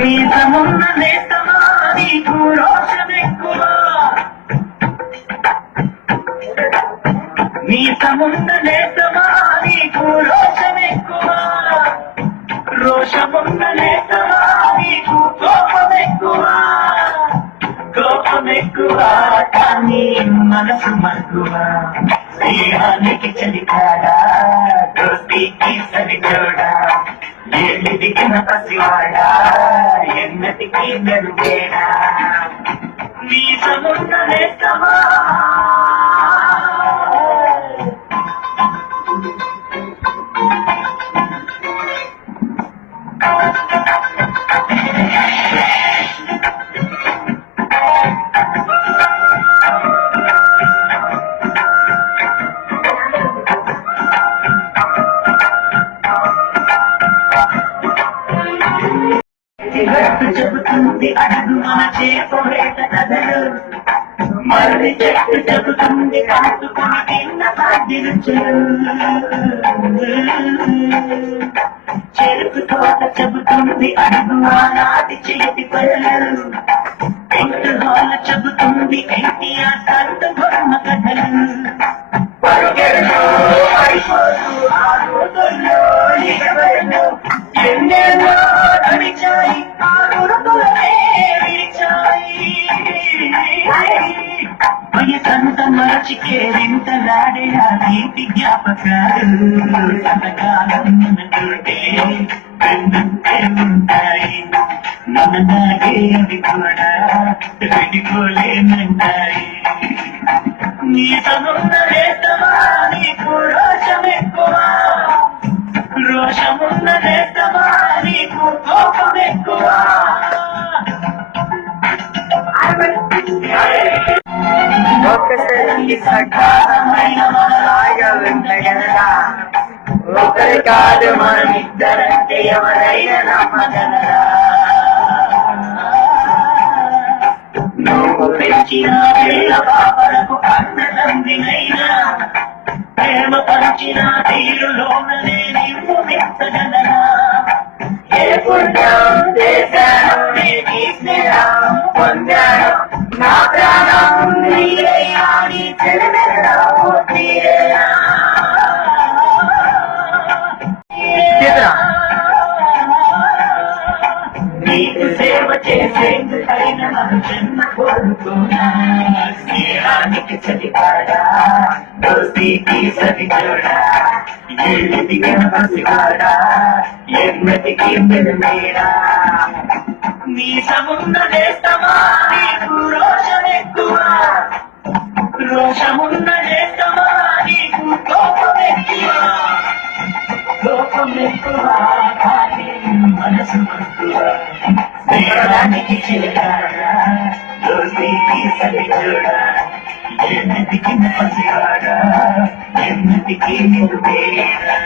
మీసమున్న నేతమా నీకు రోషమెక్కువ, మీసమున్న నేతమా నీకు రోషమెక్కువ, రోషమున్న నేతమా నీకు కోపమెక్కువ, కోపమెక్కువ కానీ మనసు మక్కువ, స్నేహానికి చలికాడా దోస్తీకి సరిచోడా, ఎన్నిటికిన పసివాడా ఎన్నటికి మెరుగేడా, నీ సమున్న నేతమా చెబుతుంది అడుగు మన చేపవేట కథలు, మర్రి చెట్టు చెబుతుంది కాటుకుని తిన్న సాధ్యులు, చెరుకు తోట చెబుతుంది అడుగు ఆనాటి చేతి పనులు, పెంటు హాల చెబుతుంది ఎన్టీఆర్ సంత బొమ్మ కథలు, పరుగెళ్ళు అయిపోదు ఆ రోజుల్లో ఎవరు ఎన్నెన్నో నడిచాయి ఆ గురుకులనే విడిచాయి, వయసంత మరచికే వింతలాడే ఆ నీటి జ్ఞాపకాలు, సతకాలం మనకుంటే వెన్నంటే ఉంటాయి, మనలాగే అవి కూడా విడిపోలేనంటాయి, నీ సమున్న నేతమా నీకు రోషమెక్కువ, రోషమున్న నేతమా నీకు కోపమెక్కువ, ఒక్కసారి సకాలమైన మనలాగా ఉండగలరా, ఒకరి కాదు మనమిద్దరంటే ఎవరైనా నమ్మగలరా, నువ్వు పెంచిన పిల్ల పాపలకు అన్నదండినైనా ప్రేమ పంచిన తీరులోననే నీవు మెచ్చగలరా, ఏ పుణ్యం చేశాను నీ స్నేహం పొందాను, నా ప్రాణం నీరయ్యా నీ చెల్లెలా తీరేలా, నీకు సేవ చేసేందుకైనా నన్ను జన్మ కోరుకున్నా, స్నేహానికి చలికాడా దోస్తీకి సరిచోడా, ఎన్నిటికి పసివాడా ఎన్నటికి మెరుగేడా, నీ సమున్న నేస్తమా నీకు రోషమెక్కువ, రోషమున్న నేస్తమా నీకు కోపమెక్కువ, కోపమెక్కువ కానీ మనసు మక్కువ, స్నేహానికి చిలకాడా దోస్తీకి సరిచోడా, ఎన్నటికి పసివాడా ఎన్నటికి మెరుగేడా.